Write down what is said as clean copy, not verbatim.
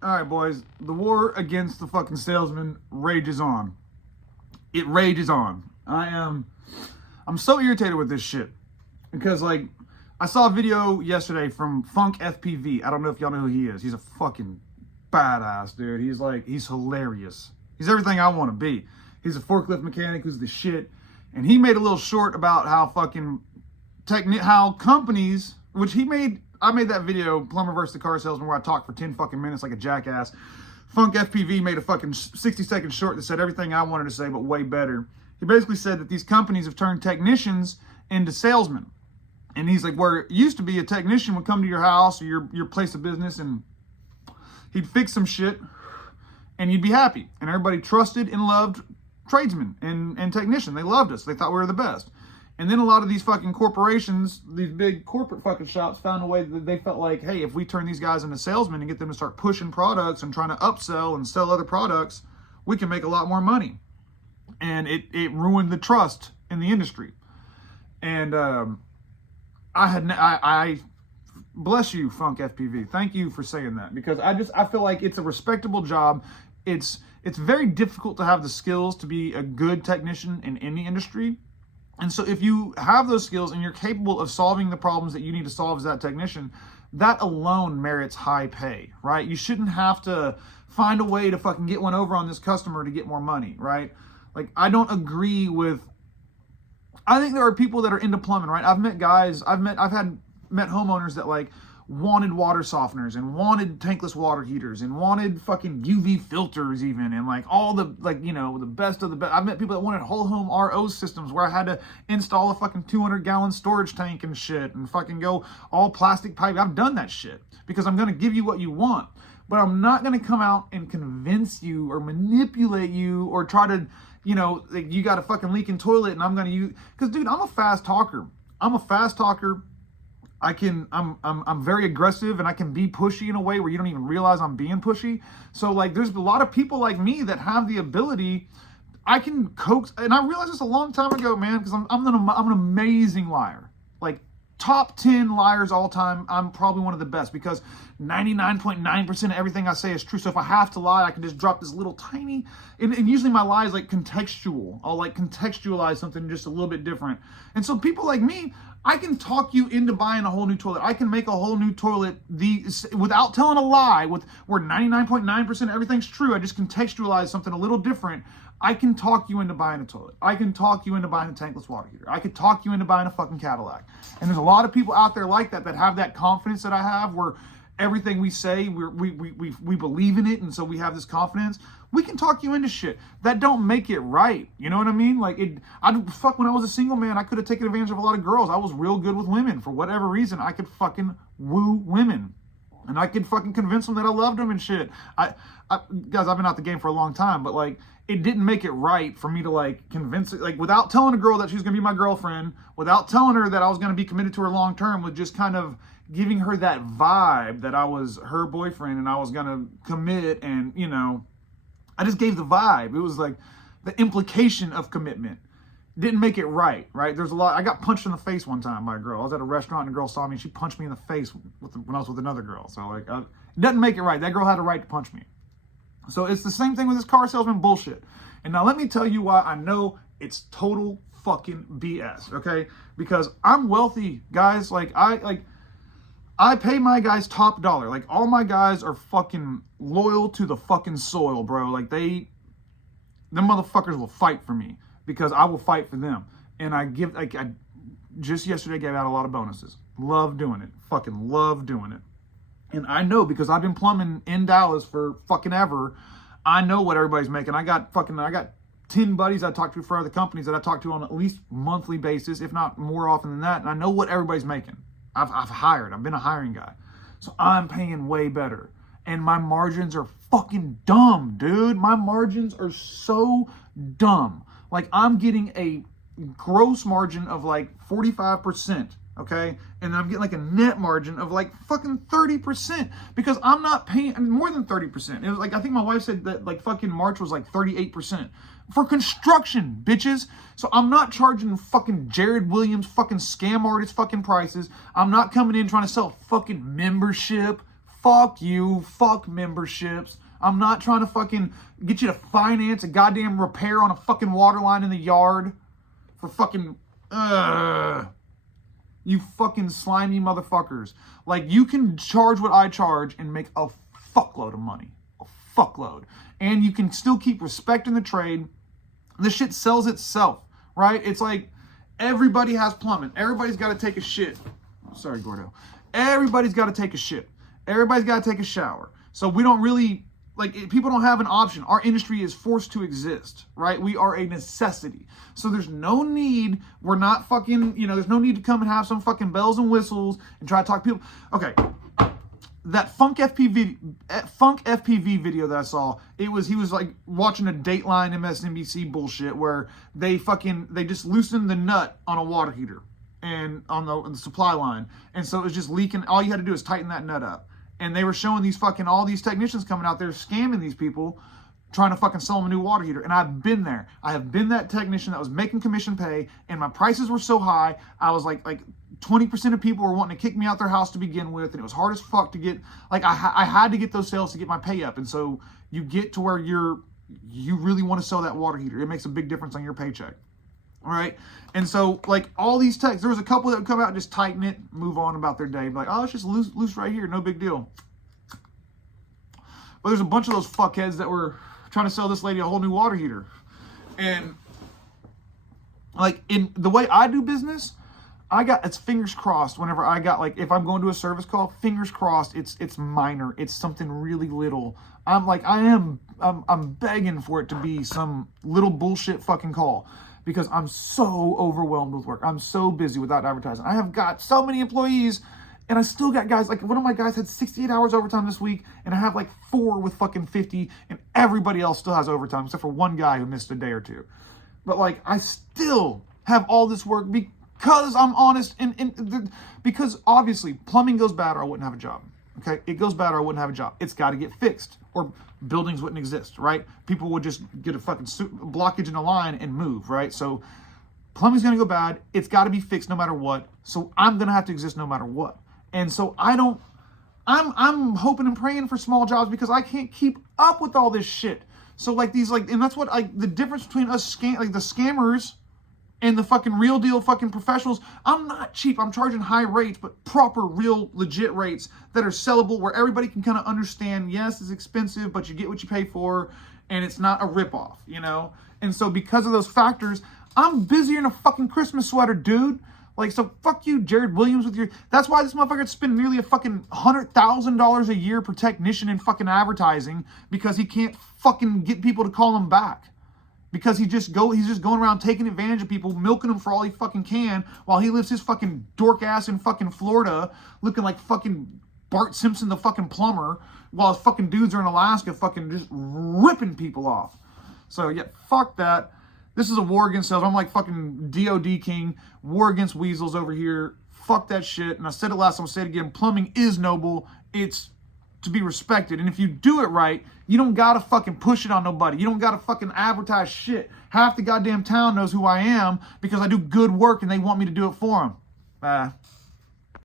All right, boys. The war against the fucking salesman rages on. It rages on. I'm so irritated with this shit because like I saw a video yesterday from Funk FPV. I don't know if y'all know who he is. He's a fucking badass dude. He's hilarious. He's everything I want to be. He's a forklift mechanic who's the shit. And he made a little short about how fucking how companies, which I made that video, Plumber versus the Car Salesman, where I talked for 10 fucking minutes like a jackass. Funk FPV made a fucking 60-second short that said everything I wanted to say, but way better. He basically said that these companies have turned technicians into salesmen. And he's like, where it used to be a technician would come to your house or your place of business and he'd fix some shit and you'd be happy. And everybody trusted and loved tradesmen and technicians. They loved us. They thought we were the best. And then a lot of these fucking corporations, these big corporate fucking shops found a way that they felt like, hey, if we turn these guys into salesmen and get them to start pushing products and trying to upsell and sell other products, we can make a lot more money. And it ruined the trust in the industry. And I bless you, Funk FPV. Thank you for saying that, because I feel like it's a respectable job. It's very difficult to have the skills to be a good technician in any industry. And so if you have those skills and you're capable of solving the problems that you need to solve as that technician, that alone merits high pay, right? You shouldn't have to find a way to fucking get one over on this customer to get more money, right? Like, I don't agree with, I think there are people that are into plumbing, right? I've met homeowners that like wanted water softeners and wanted tankless water heaters and wanted fucking UV filters even, and like all the, like, you know, the best of the best. I've met people that wanted whole home RO systems where I had to install a fucking 200-gallon storage tank and shit and fucking go all plastic pipe. I've done that shit because I'm going to give you what you want, but I'm not going to come out and convince you or manipulate you or try to, you know, like, you got a fucking leaking toilet and I'm going to use, because dude, I'm a fast talker. I'm very aggressive and I can be pushy in a way where you don't even realize I'm being pushy. So like, there's a lot of people like me that have the ability. I can coax, and I realized this a long time ago, man, because I'm an amazing liar. Like, top 10 liars all time, I'm probably one of the best, because 99.9% of everything I say is true. So if I have to lie, I can just drop this little tiny, and usually my lie is like contextual. I'll like contextualize something just a little bit different. And so people like me, I can talk you into buying a whole new toilet. I can make a whole new toilet without telling a lie, where 99.9% of everything's true. I just contextualize something a little different. I can talk you into buying a toilet. I can talk you into buying a tankless water heater. I could talk you into buying a fucking Cadillac. And there's a lot of people out there like that have that confidence that I have, where everything we say, we believe in it, and so we have this confidence. We can talk you into shit. That don't make it right. You know what I mean? Like, when I was a single man, I could have taken advantage of a lot of girls. I was real good with women. For whatever reason, I could fucking woo women. And I could fucking convince them that I loved them and shit. Guys, I've been out the game for a long time, but like, it didn't make it right for me to like convince it, like, without telling a girl that she was gonna be my girlfriend, without telling her that I was gonna be committed to her long term, with just kind of giving her that vibe that I was her boyfriend and I was gonna commit, and, you know, I just gave the vibe. It was like the implication of commitment. Didn't make it right? There's a lot. I got punched in the face one time by a girl. I was at a restaurant and a girl saw me and she punched me in the face when I was with another girl. So like, it doesn't make it right. That girl had a right to punch me. So it's the same thing with this car salesman bullshit. And now let me tell you why I know it's total fucking BS, okay? Because I'm wealthy, guys. I pay my guys top dollar. Like, all my guys are fucking loyal to the fucking soil, bro. Like, them motherfuckers will fight for me because I will fight for them. And I just yesterday gave out a lot of bonuses. Love doing it. Fucking love doing it. And I know, because I've been plumbing in Dallas for fucking ever, I know what everybody's making. I got 10 buddies I talk to for other companies that I talk to on at least monthly basis, if not more often than that. And I know what everybody's making. I've been a hiring guy. So I'm paying way better. And my margins are fucking dumb, dude. My margins are so dumb. Like, I'm getting a gross margin of like 45%, okay? And I'm getting like a net margin of like fucking 30%, because I'm not paying, more than 30%. It was like, I think my wife said that like fucking March was like 38%. For construction, bitches. So I'm not charging fucking Jared Williams fucking scam artist fucking prices. I'm not coming in trying to sell fucking membership. fuck you, fuck memberships. I'm not trying to fucking get you to finance a goddamn repair on a fucking water line in the yard for fucking, you fucking slimy motherfuckers. Like, you can charge what I charge and make a fuckload of money. A fuckload. And you can still keep respecting the trade. This shit sells itself, right? It's like, everybody has plumbing. Everybody's got to take a shit. Sorry, Gordo. Everybody's got to take a shit. Everybody's got to take a shower. So we don't really, like, people don't have an option. Our industry is forced to exist, right? We are a necessity. So there's no need, we're not fucking, there's no need to come and have some fucking bells and whistles and try to talk to people. Okay, that Funk FPV video that I saw, he was like watching a Dateline MSNBC bullshit where they just loosened the nut on a water heater and on the supply line. And so it was just leaking. All you had to do is tighten that nut up. And they were showing all these technicians coming out there scamming these people, trying to fucking sell them a new water heater. And I've been there. I have been that technician that was making commission pay, and my prices were so high, I was like 20% of people were wanting to kick me out their house to begin with, and it was hard as fuck to get, I had to get those sales to get my pay up. And so you get to where you really want to sell that water heater. It makes a big difference on your paycheck. All right. And so, like, all these techs, there was a couple that would come out and just tighten it, move on about their day. Like, oh, it's just loose right here. No big deal. But there's a bunch of those fuckheads that were trying to sell this lady a whole new water heater. And, like, in the way I do business, it's fingers crossed whenever I got, like, if I'm going to a service call, fingers crossed, it's minor. It's something really little. I'm begging for it to be some little bullshit fucking call. Because I'm so overwhelmed with work. I'm so busy without advertising. I have got so many employees, and I still got guys, like one of my guys had 68 hours overtime this week, and I have like 4 with fucking 50, and everybody else still has overtime, except for one guy who missed a day or two. But like, I still have all this work because I'm honest, because obviously plumbing goes bad or I wouldn't have a job. Okay, it goes bad or I wouldn't have a job. It's got to get fixed, or buildings wouldn't exist, right? People would just get a fucking blockage in a line and move, right? So plumbing's going to go bad. It's got to be fixed no matter what. So I'm going to have to exist no matter what. And so I'm hoping and praying for small jobs because I can't keep up with all this shit. So like and that's what the difference between us the scammers and the fucking real deal fucking professionals. I'm not cheap. I'm charging high rates, but proper, real, legit rates that are sellable where everybody can kind of understand, yes, it's expensive, but you get what you pay for, and it's not a ripoff, And so because of those factors, I'm busier than a fucking Christmas sweater, dude. Like, so fuck you, Jared Williams, that's why this motherfucker spend nearly a fucking $100,000 a year per technician in fucking advertising because he can't fucking get people to call him back. Because he's just going around taking advantage of people, milking them for all he fucking can, while he lives his fucking dork ass in fucking Florida, looking like fucking Bart Simpson, the fucking plumber, while his fucking dudes are in Alaska fucking just ripping people off. So yeah, fuck that. This is a war against sales. I'm like fucking DOD king, war against weasels over here. Fuck that shit. And I said it last time, I'll say it again. Plumbing is noble. It's to be respected. And if you do it right, you don't gotta fucking push it on nobody. You don't gotta fucking advertise shit. Half the goddamn town knows who I am because I do good work and they want me to do it for them.